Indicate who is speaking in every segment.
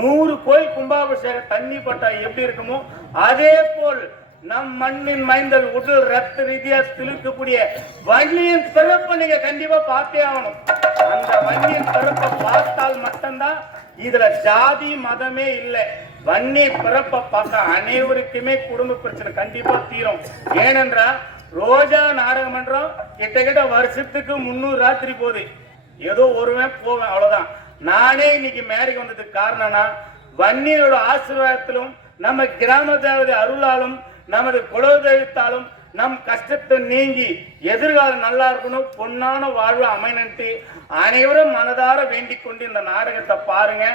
Speaker 1: நூறு கோயில் கும்பாபிஷேகம் தண்ணி பட்டா எப்படி இருக்குமோ அதே போல் நம் மண்ணின் மைந்தல் உடல் ரத்த ரீதியா திழுக்கக்கூடிய வன்னியின் பிறப்பை நீங்க கண்டிப்பா பார்த்தே ஆகணும். அந்த வன்னியின் பிறப்பை பார்த்தால் மட்டும்தான் இதுல ஜாதி மதமே இல்லை. வன்னி பிறப்பை பார்க்க அனைவருக்குமே குடும்ப பிரச்சனை கண்டிப்பா தீரும். ஏனென்றா ரோஜா நாடகமன்றம் கிட்டத்தட்ட வருஷத்துக்கு முந்நூறு ராத்திரி போகுது. ஏதோ ஒருவன் போவேன் அவ்வளவுதான். நானே இன்னைக்கு மேடைக்கு வந்ததுக்கு காரணம்னா வன்னியோட ஆசீர்வாதத்திலும் நம்ம கிராம தேவதை அருளாலும் நமது குலதெய்வத்தாலும் நம் கஷ்டத்தை நீங்கி எதிர்காலம் நல்லா இருக்கணும் பொன்னான வாழ்வு அமைனன்ட்டு அனைவரும் மனதார வேண்டிக் கொண்டு இந்த நாடகத்தை பாருங்க.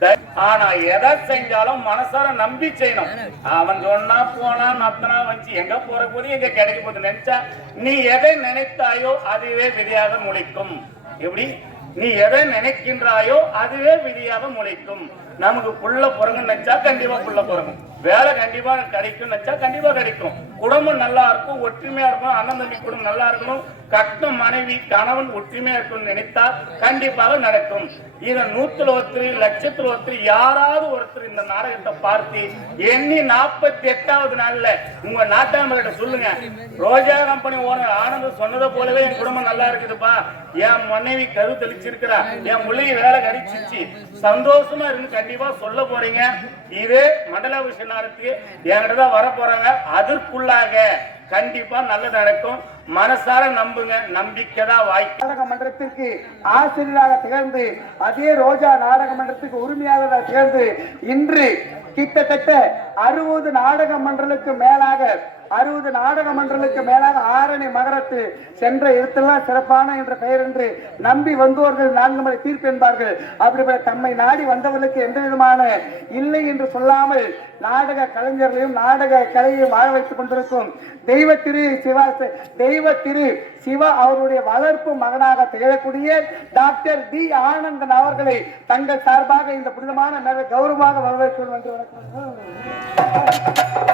Speaker 1: த- ஆனா எதை செஞ்சாலும் மனசார நம்பி செய்யணும். அவன் சொன்னா போனா நத்தனா வந்து எங்க போற போது எங்க கிடைக்க போகுது நினைச்சா நீ எதை நினைத்தாயோ அதுவே விதியாக முளைக்கும் எப்படி? நீ எதை நினைக்கின்றாயோ அதுவே விதியாக முளைக்கும். நமக்கு புள்ள பிறகுன்னு நினைச்சா கண்டிப்பா புள்ள பிறகும் வேலை கண்டிப்பா கிடைக்கும் நினைச்சா கண்டிப்பா கிடைக்கும். குடும்பம் நல்லா இருக்கும் ஒற்றுமையா இருக்கும் அண்ணன் தம்பி குடும்பம் நல்லா இருக்கணும் கட்டம் மனைவி கணவன் ஒற்றுமையா இருக்கணும்னு நினைத்தா கண்டிப்பாக நடக்கும். இதை நூத்துல ஒருத்தர் லட்சத்துல ஒருத்தர் யாராவது ஒருத்தர் இந்த நாடகத்தை பார்த்து எண்ணி நாற்பத்தி எட்டாவது நாள்ல உங்க நாட்டாமர்கிட்ட சொல்லுங்க. ரோஜா கம்பெனி ஓனர் ஆனந்தம் சொன்னதை போலவே என் குடும்பம் நல்லா இருக்குதுப்பா. என் மனைவி கரு தெளிச்சிருக்கிறா. என் பிள்ளைங்க வேலை கிடைச்சிச்சு சந்தோஷமா இருந்து கண்டிப்பா சொல்ல போறீங்க. இது மண்டல விஷயத்துக்கு என்கிட்ட தான் வர போறாங்க. அதற்குள்ளாக கண்டிப்பா நல்லது நடக்கும். மனசார நம்புங்க. நம்பிக்கை தான்
Speaker 2: நாடக மன்றத்திற்கு ஆசிரியராக திகழ்ந்து அதே ரோஜா நாடக மன்றத்துக்கு உரிமையாளராக திகழ்ந்து இன்று கிட்டத்தட்ட அறுபது நாடக மன்றலுக்கு மேலாக அறுபது நாடக மன்றலுக்கு மேலாக ஆரணி மகரத்து சென்ற இடத்தெல்லாம் சிறப்பான என்ற பெயர் என்று நம்பி வந்தோர்கள் நான்கு முறை தீர்ப்பு என்பார்கள். அப்படிப்பட்ட தம்மை நாடி வந்தவர்களுக்கு எந்த விதமான இல்லை என்று சொல்லாமல் நாடக கலைஞர்களையும் நாடக கலையையும் வாழ வைத்துக் கொண்டிருக்கும் தெய்வ திரு சிவா தெய்வ திரு சிவா அவருடைய வளர்ப்பு மகனாக திகழக்கூடிய டாக்டர் டி ஆனந்தன் அவர்களை தங்கள் சார்பாக இந்த புனிதமான மேல கௌரவமாக வரவேற்கிறோம். என்று வணக்கம்.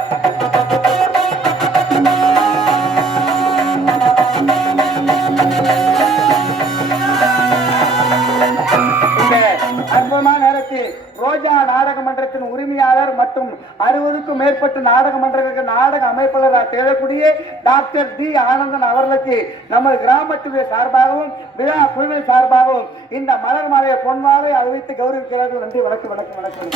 Speaker 2: மன்றத்தின் உரிமையாளர் மற்றும் அறுபதுக்கும் மேற்பட்ட நாடக மன்றங்களுக்கு நாடக அமைப்பாளராக தேடக்கூடிய டாக்டர் டி ஆனந்தன் அவர்களுக்கு நமது கிராமத்துடைய சார்பாகவும் விழா குழுவின் சார்பாகவும் இந்த மலர் மாலையை பொன்மாலை அறிவித்து கௌரவிக்கிறார்கள். நன்றி வணக்கம் வணக்கம் வணக்கம்.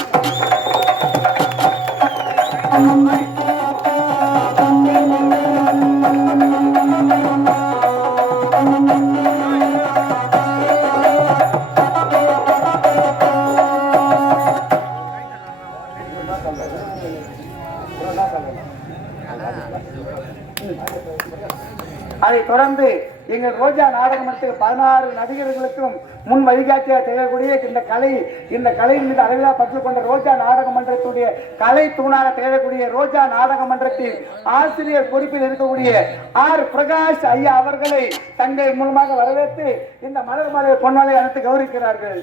Speaker 2: ரோஜா நாடகமன்றத்துக்கு பதினாறு நடிகர்களுக்கும் முன் வழிகாட்டியாக திகழக்கூடிய இந்த கலை இந்த கலையின் மீது அளவிலா பற்று கொண்ட ரோஜா நாடக மன்றத்துடைய கலை தூணாக திகழக்கூடிய ரோஜா நாடக மன்றத்தின் ஆசிரியர் பொறுப்பில் இருக்கக்கூடிய ஆர் பிரகாஷ் ஐயா அவர்களை தங்கள் மூலமாக வரவேற்று இந்த மலர் மாலை பொன்மலை அழைத்து கௌரவிக்கிறார்கள்.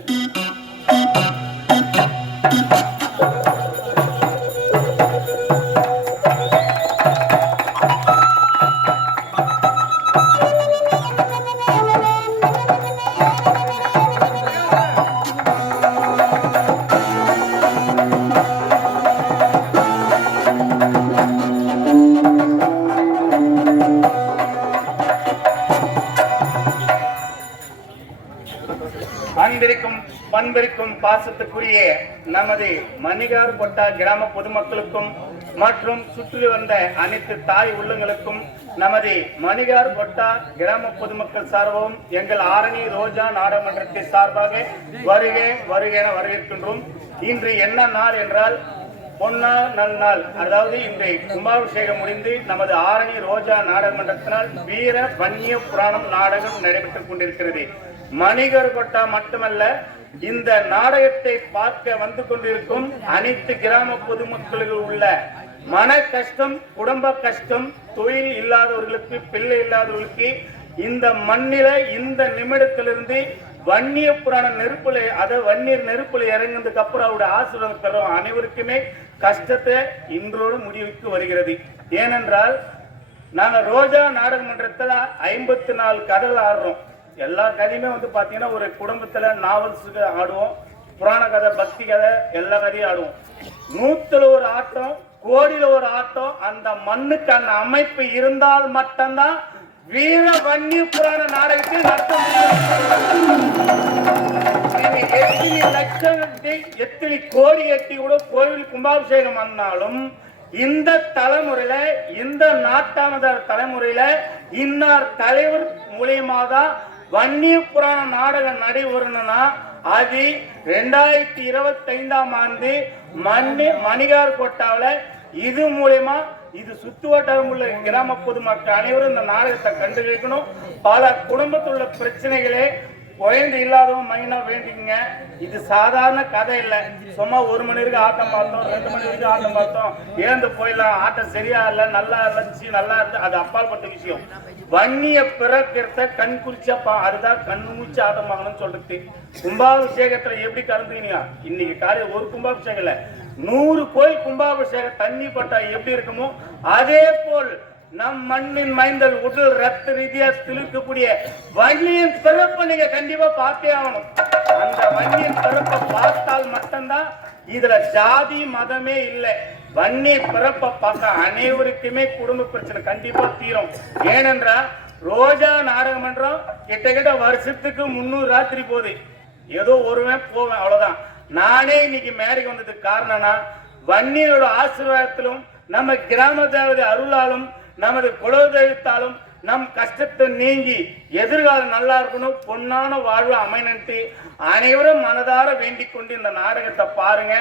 Speaker 1: அன்பிற்கும் பாசத்துக்குரிய நமது மணிகார் கொட்டா கிராம பொதுமக்களுக்கும் மற்றும் சுற்றி வந்த அனைத்து தாய் உள்ளங்களுக்கும் நமது மணிகார் கொட்டா கிராம பொதுமக்கள் சார்பாகவும் எங்கள் ஆரணி ரோஜா நாடாளுமன்றத்தை சார்பாக வருக வருக என வரவேற்கின்றோம். இன்று என்ன நாள் என்றால் பொன்னா நல் நாள். அதாவது இன்று கும்பாபிஷேகம் முடிந்து நமது ஆரணி ரோஜா நாடகமன்றத்தினால் வீர வன்னிய புராணம் நாடகம் நடைபெற்றுக் கொண்டிருக்கிறது. மணிகர் கொட்டா மட்டுமல்ல இந்த நாடகத்தை பார்க்க வந்து கொண்டிருக்கும் அனைத்து கிராம பொதுமக்களுக்கு உள்ள மன கஷ்டம் குடும்ப கஷ்டம் தொழில் இல்லாதவர்களுக்கு பிள்ளை இல்லாதவர்களுக்கு இந்த மண்ணில இந்த நிமிடத்திலிருந்து வன்னிய புராண நெருப்புல அத வன்னியர் நெருப்புல இறங்கினதுக்கு அப்புறம் அவருடைய ஆசீர்வாதம் பெறும் அனைவருக்குமே கஷ்டத்தை இன்றோடு முடிவுக்கு வருகிறது. ஏனென்றால் நாங்க ரோஜா நாடகமன்றத்தில் ஐம்பத்தி நாலு கதைகள் ஆடுறோம். எல்லா கதையுமே வந்து பாத்தீங்கன்னா ஒரு குடும்பத்துல நாவல்ஸுக்கு ஆடுவோம் புராண கதை பக்தி கதை எல்லா கதையும் ஆடுவோம். நூத்துல ஒரு ஆட்டம் கோடியில ஒரு ஆட்டம் அந்த மண்ணுக்கு அந்த அமைப்பு இருந்தால் மட்டும்தான் வீர வன்னி புராண நாடகத்தை நடத்த எத்தனை லட்சம் எத்தனை கோடி எட்டி கூட கோவில் கும்பாபிஷேகம் பண்ணாலும் இந்த தலைமுறையில இந்த நாட்டானத தலைமுறையில இன்னார் தலைவர் மூலியமாக தான் வன்னிய புராண நாடகம் நடைபெறணும்னா அது ரெண்டாயிரத்தி இருபத்தி ஐந்தாம் ஆண்டு மண்ணு மணிகார் கோட்டாவில் இது மூலயமா இது சுத்து வட்டாரம் உள்ள கிராம பொதுமக்கள் அனைவரும் இந்த நாடகத்தை கண்டுகளிக்கணும் பல குடும்பத்தில் உள்ள பிரச்சனைகளே குழந்தை இல்லாதவங்க மைனா வேண்டிக்கங்க. இது சாதாரண கதை இல்லை. சும்மா ஒரு மணி வரைக்கும் ஆட்டம் பார்த்தோம் ரெண்டு மணி வரைக்கும் ஆட்டம் பார்த்தோம். ஏந்து போயிடலாம். ஆட்டம் சரியா இல்லை நல்லா இருந்துச்சு நல்லா இருந்து அது அப்பாற்பட்ட விஷயம். வன்னிய பிறக்கிறத கண் குறிச்சப்பா. அதுதான் கண்ணு மூச்சு ஆட்டம் வாங்கணும்னு சொல்றது. கும்பாபிஷேகத்துல எப்படி கலந்துக்கினியா? இன்னைக்கு காலையில் ஒரு கும்பாபிஷேகம் இல்லை. நூறு கோயில் கும்பாபிஷேகம் தண்ணி பட்டா எப்படி இருக்குமோ அதே போல் நம் மண்ணின் மைந்தல் உடல் ரத்த ரீதியா திழுக்கக்கூடிய வன்னியின் பிறப்பை நீங்க கண்டிப்பா பார்த்தே ஆகணும். அந்த வன்னியின் பிறப்பை பார்த்தால் மட்டும்தான் இதுல ஜாதி மதமே இல்லை. வன்னி பிறப்பை பார்க்க அனைவருக்குமே குடும்ப பிரச்சனை கண்டிப்பா தீரும். ஏனென்றா ரோஜா நாடகமன்றம் கிட்டத்தட்ட வருஷத்துக்கு முன்னூறு ராத்திரி போகுது. ஏதோ ஒருவன் போவேன் அவ்வளவுதான். நானே இன்னைக்கு மேடைக்கு வந்ததுக்கு காரணம்னா வன்னியோட ஆசீர்வாதத்திலும் நம்ம கிராம தேவதை அருளாலும் நமது குலதெய்வத்தாலும் நம் கஷ்டத்தை நீங்கி எதிர்காலம் நல்லா இருக்கணும் பொன்னான வாழ்வு அமைனன்ட்டு அனைவரும் மனதார வேண்டிக் கொண்டு இந்த நாடகத்தை பாருங்க.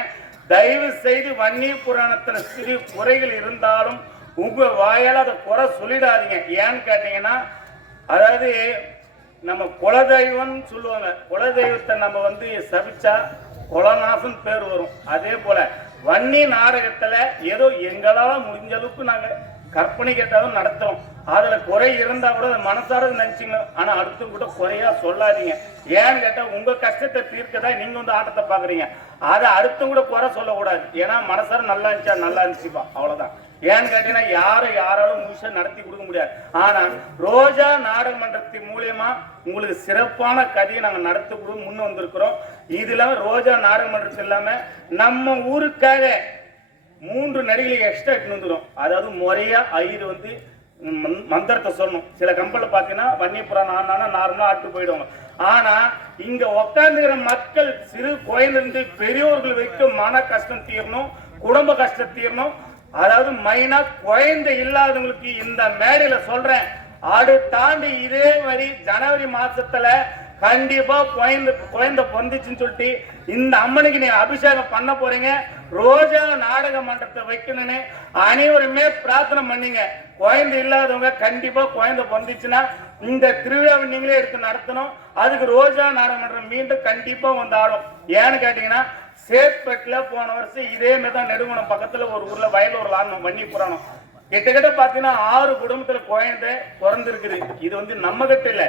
Speaker 1: தயவு செய்து வன்னிய புராணத்துல சிறு குறைகள் இருந்தாலும் உங்க வாயால் அதை குறை சொல்லிடாதீங்க. ஏன்னு கேட்டீங்கன்னா அதாவது நம்ம குலதெய்வம் சொல்லுவாங்க. குலதெய்வத்தை நம்ம வந்து சபிச்சா குலநாசம் பேர் வரும். அதே போல வன்னி நாடகத்துல ஏதோ எங்களால முடிஞ்ச அளவுக்கு நாங்கள் கற்பனை கேட்டாலும் நடத்துறோம். அதுல குறை இருந்தா கூட அதை மனசார நினைச்சுங்க. ஆனா அடுத்தவங்க கூட குறையா சொல்லாதீங்க. ஏன்னு கேட்டா உங்க கஷ்டத்தை தீர்க்கதா நீங்க வந்து ஆட்டத்தை பாக்குறீங்க. அதை அடுத்தவங்க கூட குறை சொல்லக்கூடாது. ஏன்னா மனசார நல்லா இருந்துச்சா? நல்லா இருந்துச்சுப்பா. அவ்வளவுதான். ஏன்னு கேட்டீங்கன்னா யாரும் யாராலும் முழுசா நடத்தி கொடுக்க முடியாது. ஆனா ரோஜா நாடகமன்றத்தின் மூலியமா உங்களுக்கு சிறப்பான கதையை நாங்க நடத்தி கொடுக்க முன் வந்திருக்கிறோம். இதுல ரோஜா நாடக இல்லாம நம்ம ஊருக்காக மூன்று நடிகளை எக்ஸ்ட்ரா எடுத்துன்னு வந்துடும் அதாவது முறையா ஐயர் வந்து மந்- மந்திரத்தை சொல்லணும். சில கம்பெனில பார்த்தீங்கன்னா வன்னியபுரம் ஆனானா நார்மலா ஆட்டு போயிடுவாங்க. ஆனா இங்க உட்காந்துக்கிற மக்கள் சிறு குழந்தைந்து பெரியோர்கள் வைக்கும் மன கஷ்டம் தீரணும் குடும்ப கஷ்டம் தீரணும். அதாவது மைனா குழந்தை இல்லாதவங்களுக்கு இந்த மேடையில சொல்றேன். அடுத்தாண்டு இதே மாதிரி ஜனவரி மாசத்துல கண்டிப்பா குழந்தை குழந்தை பொந்துச்சுன்னு சொல்லிட்டு இந்த அம்மனுக்கு நீ அபிஷேகம் பண்ண போறீங்க. ரோஜா நாடக மன்றத்தை வைக்கணும்னு அனைவருமே பிரார்த்தனை பண்ணீங்க. குழந்தை இல்லாதவங்க கண்டிப்பா குழந்தை பொந்துச்சுன்னா இந்த திருவிழாவை நீங்களே எடுத்து நடத்தணும். அதுக்கு ரோஜா நாடக மன்றம் மீண்டும் கண்டிப்பா வந்து ஆடும் ஏன்னு கேட்டீங்கன்னா சேத்பேட்ல போன வருஷம் இதே மாதிரி தான் நெடுங்குணம் பக்கத்தில் ஒரு ஊரில் வயலூர்ல ஆடணும் வன்னி புராணம் கிட்டத்தட்ட பாத்தீங்கன்னா ஆறு குடும்பத்துல குழந்தை பிறந்திருக்குது. இது வந்து நம்ம கிட்ட இல்ல.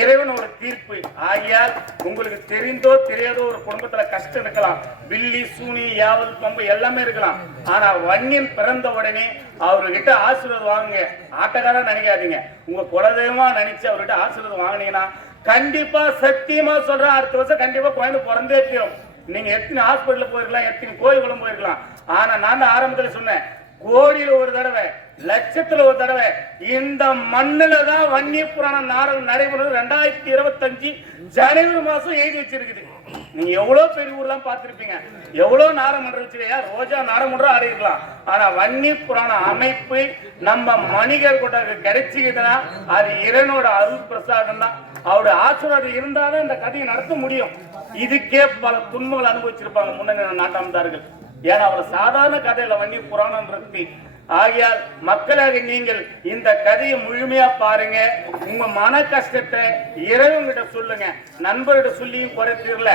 Speaker 1: இறைவன் ஒரு தீர்ப்பு. ஆகியால் உங்களுக்கு தெரிந்தோ தெரியாதோ ஒரு குடும்பத்துல கஷ்டம் இருக்கலாம். வில்லி சூனி யாவல் பம்பு எல்லாமே இருக்கலாம். ஆனா வன்னியன் பிறந்த உடனே அவர்கிட்ட ஆசீர்வாதம் வாங்குங்க. ஆட்டக்காரன் நினைக்காதீங்க. உங்க குலதெய்வமா நினைச்சு அவர்கிட்ட ஆசீர்வாதம் வாங்குனீங்கன்னா கண்டிப்பா சத்தியமா சொல்றேன். அடுத்த வருஷம் கண்டிப்பா குழந்தை பிறந்தே தீரும். நீங்க எத்தனை ஹாஸ்பிட்டல் போயிருக்கலாம் எத்தனை கோயில்களும் போயிருக்கலாம். ஆனா நான் தான் ஆரம்பத்துல சொன்னேன். கோடியில ஒரு தடவை லட்சத்துல ஒரு தடவை. இந்த மண்ணுல தான் வன்னிய புராணம் நாடகம் நடைபெறும் ரெண்டாயிரத்தி இருபத்தஞ்சு ஜனவரி மாசம் எழுதி வச்சிருக்குது. நீங்க எவ்வளவு பெரிய ஊர்லாம் பார்த்திருப்பீங்க. எவ்வளவு நாடகமன்றம் வச்சிருக்கா ரோஜா நாடகமன்றம் ஆடி இருக்கலாம் ஆனா வன்னி புராண அமைப்பு நம்ம மணிகர் கூட கிடைச்சிக்கிதுன்னா அது இறைனோட அருள் பிரசாதம் தான். அவருடைய ஆசீர்வாதம் இருந்தாலும் இந்த கதையை நடத்த முடியும். இதுக்கே பல துன்பங்கள் அனுபவிச்சிருப்பாங்க முன்னணி நாட்டாமதார்கள். ஏன்னா அவர் சாதாரண கதையில வண்டி புராணம் இருக்கு. ஆகையால் மக்களாக நீங்கள் இந்த கதையை முழுமையா பாருங்க. உங்க மன கஷ்டத்தை இறைவங்கிட்ட சொல்லுங்க. நண்பர்கிட்ட சொல்லியும் குறை தீரல.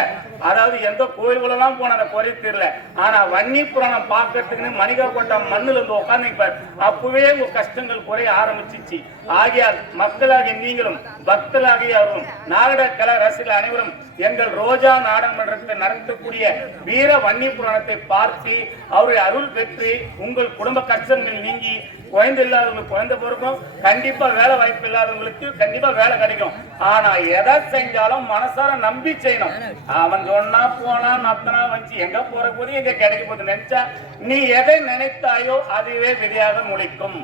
Speaker 1: அதாவது எந்த கோயில்களெல்லாம் போன அந்த குறை தீரல. ஆனா வன்னி புராணம் பார்க்கறதுக்குன்னு மணிகா கோட்டம் மண்ணுல இருந்து உட்காந்து அப்பவே உங்க கஷ்டங்கள் குறைய ஆரம்பிச்சிச்சு. ஆகியால் மக்களாகி நீங்களும் பக்தர்களாகிய அவரும் நாடக கல ரசிகர்கள் அனைவரும் எங்கள் ரோஜா நாடகமன்றத்தை நடத்தக்கூடிய வீர வன்னி புராணத்தை பார்த்து அவருடைய அருள் பெற்று உங்கள் குடும்ப கஷ்டங்கள் நீங்கி குழந்தை இல்லாதவங்களுக்கு குழந்தை பிறக்கும் கண்டிப்பா வேலை வாய்ப்பு இல்லாதவங்களுக்கு கண்டிப்பா வேலை கிடைக்கும். ஆனா எதை செஞ்சாலும் மனசார நம்பி செய்யணும். அவன் சொன்னா போனா நத்தனா வச்சு எங்க போற போது எங்க கிடைக்க போகுது நினைச்சா நீ எதை நினைத்தாயோ அதுவே விதியாக முளைக்கும்.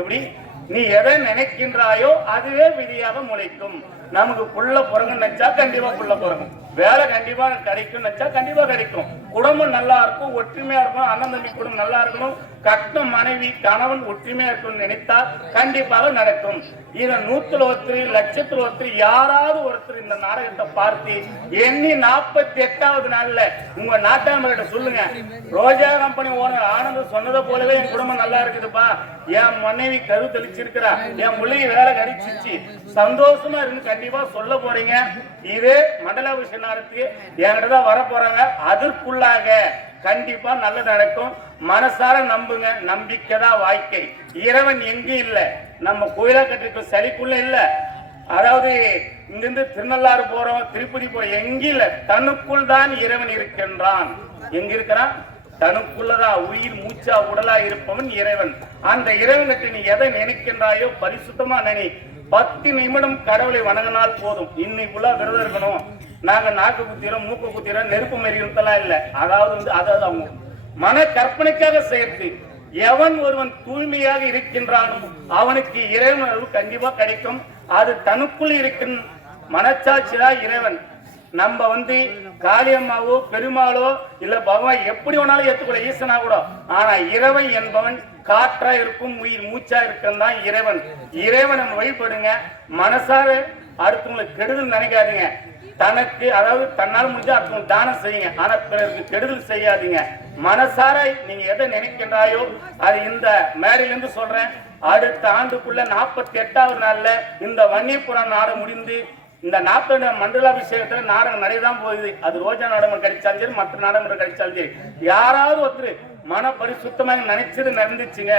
Speaker 1: எப்படி? நீ எதை நினைக்கின்றாயோ அதுவே விதியாக முளைக்கும். நமக்கு புள்ள பிறகு நினைச்சா கண்டிப்பா புள்ள பிறகும் வேலை கண்டிப்பா கிடைக்கும் நினைச்சா கண்டிப்பா கிடைக்கும். குடும்பம் நல்லா இருக்கும் ஒற்றுமையா இருக்கும் அண்ணன் தம்பி குடும்பம் நல்லா இருக்கணும் கட்டம் மனைவி கணவன் ஒற்றுமையா இருக்கணும்னு நினைத்தா கண்டிப்பாக நடக்கும். இதை நூத்துல ஒருத்தர் லட்சத்துல ஒருத்தர் யாராவது ஒருத்தர் இந்த நாடகத்தை பார்த்து எண்ணி நாற்பத்தி எட்டாவது நாள்ல உங்க நாட்டாமர்கிட்ட சொல்லுங்க. ரோஜா கம்பெனி ஓனர் ஆனந்த் சொன்னதை போலவே என் குடும்பம் நல்லா இருக்குதுப்பா. என் மனைவி கரு தெளிச்சிருக்கிறா. என் பிள்ளைங்க வேலை கிடைச்சிச்சு. சந்தோஷமா இருந்து கண்டிப்பா சொல்ல போறீங்க. இது மண்டல விஷயத்துக்கு என்கிட்ட தான் வர போறாங்க. அதற்குள்ளாக கண்டிப்பா நல்லது நடக்கும். மனசார நம்புங்க. நம்பிக்கை தான் வாழ்க்கை. இறைவன் எங்கேயும் இல்ல. நம்ம கோயிலா கட்டிருக்க சளிக்குள்ள இல்ல. அதாவது இங்கிருந்து திருநள்ளாறு போறோம் திருப்பதி போறோம் எங்க இல்ல. தனக்குள் தான் இறைவன் இருக்கின்றான். எங்க இருக்கிறான்? தனக்குள்ளதான் உயிர் மூச்சா உடலா இருப்பவன் இறைவன். அந்த இறைவனுக்கு நீ எதை நினைக்கின்றாயோ பரிசுத்தமா நினை. பத்து நிமிடம் கடவுளை வணங்கினால் போதும். இன்னைக்குள்ள விரதம் இருக்கணும். நாங்க நாக்கு குத்திரம் மூக்கு குத்திரம் நெருப்பு மறியெல்லாம் இல்லை. அதாவது வந்து அதாவது அவங்க மன கற்பனைக்காக சேர்த்து எவன் ஒருவன் தூய்மையாக இருக்கின்றானோ அவனுக்கு இறைவன் அளவு கண்டிப்பா கிடைக்கும். அது தனக்குள் இருக்கின்ற மனச்சாட்சியா இறைவன். நம்ம வந்து காளியம்மாவோ பெருமாளோ இல்ல பகவான் எப்படி வேணாலும் ஏத்துக்கொள்ள ஈசனா கூட. ஆனா இறைவன் என்பவன் காற்றா இருக்கும் உயிர் மூச்சா இருக்கும் தான் இறைவன் இறைவனை வழிபடுங்க. மனசார அடுத்தவங்களுக்கு கெடுதல் நினைக்காதீங்க. தனக்கு அதாவது தன்னால் முடிஞ்ச அடுத்தவங்க தானம் செய்யுங்க. ஆனா பிறருக்கு கெடுதல் செய்யாதீங்க. மனசார நீங்க எதை நினைக்கின்றாயோ அது இந்த மேடையிலிருந்து சொல்றேன். அடுத்த ஆண்டுக்குள்ள நாற்பத்தி எட்டாவது நாள்ல இந்த வன்னியபுரம் நாடு முடிந்து இந்த நாற்பது மண்டலாபிஷேகத்துல நாடகம் நடைதான் போகுது. அது ரோஜா நாடகம் கிடைச்சாலும் சரி மற்ற நாடகம் கிடைச்சாலும் சரி. யாராவது ஒருத்தர் மன பரிசுத்தமாக நினைச்சது நடந்துச்சுங்க.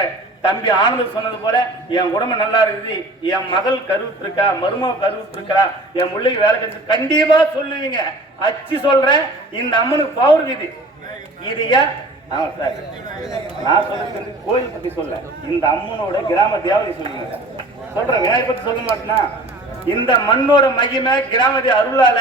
Speaker 1: தம்பி ஆனந்த் சொன்னது போல என் உடம்பு நல்லா இருக்குது. என் மகள் கருவுத்து இருக்கா மருமக கருவுத்து இருக்கா என் முள்ளைக்கு வேலை கிடைச்சு கண்டிப்பா சொல்லுவீங்க. அச்சு சொல்றேன். இந்த அம்மனுக்கு பவர் இது இது ஏன்? ஆமா சார் நான் சொல்றது கோயில் பத்தி சொல்ல. இந்த அம்மனோட கிராம தேவதை சொல்லுங்க. சொல்றேன். விநாயகர் பத்தி சொல்ல மாட்டேன்னா இந்த மண்ணோட மகிமை கிராமதி அருளால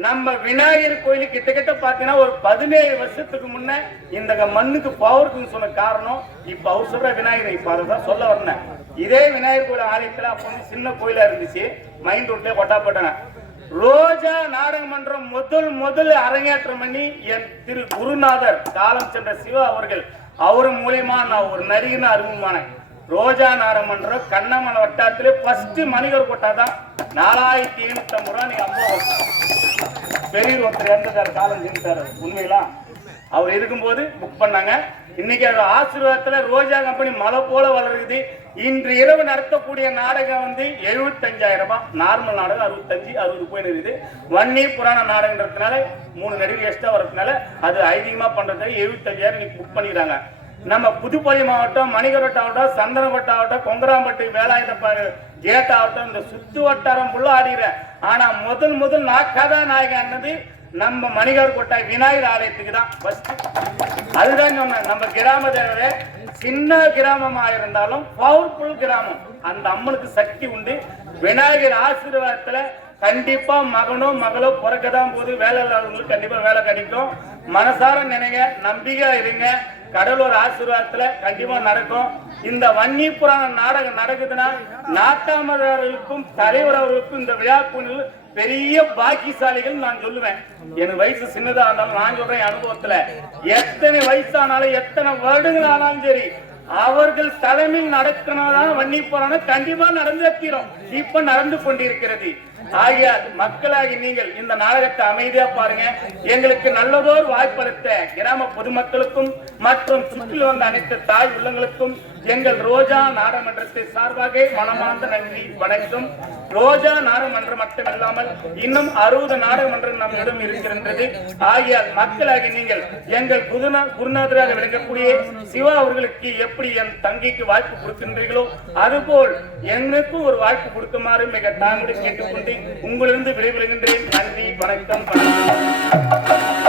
Speaker 1: நம்ம விநாயகர் கோயில் கிட்டத்தட்ட பாத்தீங்கன்னா ஒரு பதினேழு வருஷத்துக்கு முன்ன இந்த க- மண்ணுக்கு பவருக்குன்னு சொன்ன காரணம் இப்ப அவர் சொல்ற விநாயகர் இப்ப அதுதான் சொல்ல வரேன். இதே விநாயகர் கோயில் ஆலயத்துல அப்ப வந்து சின்ன கோயிலா இருந்துச்சு. மைண்ட் ரோட்லயே கொட்டாப்பட்டன. ரோஜா நாடகமன்றம் முதல் முதல் அரங்கேற்றம் பண்ணி என் திரு குருநாதர் காலம் சென்ற சிவா அவர்கள் அவர் மூலியமா நான் ஒரு நடிகன்னு அறிமுகமானேன். ரோஜா நாடக கண்ணம்மன் கண்ணமலை வட்டாரத்திலே ஃபர்ஸ்ட் மணிகர் கொட்டா தான் நாலாயிரத்தி ஐநூத்தி ஐம்பது ரூபா நீங்க அம்மா பெரியவர் ஒருத்தர் இறந்துட்டார் காலம் செஞ்சுட்டாரு. உண்மையிலாம் அவர் இருக்கும்போது புக் பண்ணாங்க. இன்னைக்கு அது ஆசீர்வாதத்துல ரோஜா கம்பெனி மலை போல வளருது. இன்று இரவு நடத்தக்கூடிய நாடகம் வந்து எழுபத்தஞ்சாயிரம் ரூபாய். நார்மல் நாடகம் அறுபத்தஞ்சு அறுபது போய் இருக்குது வன்னி புராண நாடகன்றதுனால மூணு நடிகை எக்ஸ்ட்ரா வரதுனால அது அதிகமாக பண்ணுறதுக்கு எழுபத்தஞ்சாயிரம் இன்னைக்கு புக் பண்ணிடுறாங்க நம்ம புதுப்பள்ளி மாவட்டம் மணிகரோட்டை ஆகட்டும் சந்தனப்பட்டு ஆகட்டும் கொங்கராம்பட்டு வேலாயுத கேட் ஆகட்டும் இந்த சுத்து வட்டாரம் புள்ள ஆடிக்கிறேன் ஆனா முதல் முதல் நான் கதாநாயகன்னது நம்ம மணிகர் கோட்டை விநாயகர் ஆலயத்துக்கு தான் ஃபர்ஸ்ட் அதுதான் சொன்னேன் நம்ம கிராம தேவரே சின்ன கிராமமா இருந்தாலும் பவர்ஃபுல் கிராமம். அந்த அம்மனுக்கு சக்தி உண்டு. விநாயகர் ஆசீர்வாதத்துல கண்டிப்பா மகனோ மகளோ பிறக்கதான் போது வேலை இல்லாதவங்களுக்கு கண்டிப்பா வேலை கிடைக்கும். மனசார நினைங்க நம்பிக்கை இருங்க. கடலூர் ஆசீர்வாதத்துல கண்டிப்பா நடக்கும். இந்த வன்னி புராண நாடகம் நடக்குதுன்னா நாட்டாமர்களுக்கும் தலைவர் அவர்களுக்கும் இந்த விழாக்குழுவில் பெரிய பாக்கியசாலிகள் நான் சொல்லுவேன். என் வயசு சின்னதா இருந்தாலும் நான் சொல்றேன் அனுபவத்துல. எத்தனை வயசானாலும் எத்தனை வருடங்கள் ஆனாலும் சரி அவர்கள் தலைமையில் நடக்கணும் வன்னி புராணம் கண்டிப்பா நடந்தே தீரும். இப்ப நடந்து கொண்டிருக்கிறது. ஆகியார் மக்களாகி நீங்கள் இந்த நாடகத்தை அமைதியா பாருங்க. எங்களுக்கு நல்லதோர் வாய்ப்பளித்த கிராம பொதுமக்களுக்கும் மற்றும் சுற்றில் வந்த அனைத்து தாய் உள்ளங்களுக்கும் எங்கள் ரோஜா நாடகமன்றத்தை சார்பாக மனமார்ந்த நன்றி வணக்கம். ரோஜா நாடகமன்றம் மட்டுமில்லாமல் இன்னும் அறுபது நாடகமன்றம் நம்மிடம் இருக்கின்றது. ஆகியால் மக்களாகி நீங்கள் எங்கள் குருநா குருநாதராக விளங்கக்கூடிய சிவா அவர்களுக்கு எப்படி என் தங்கைக்கு வாய்ப்பு கொடுக்கின்றீர்களோ அதுபோல் எங்களுக்கும் ஒரு வாய்ப்பு கொடுக்குமாறு மிக தாங்குடி கேட்டுக்கொண்டு உங்களிருந்து விடைபெறுகின்றேன். நன்றி வணக்கம் வணக்கம்.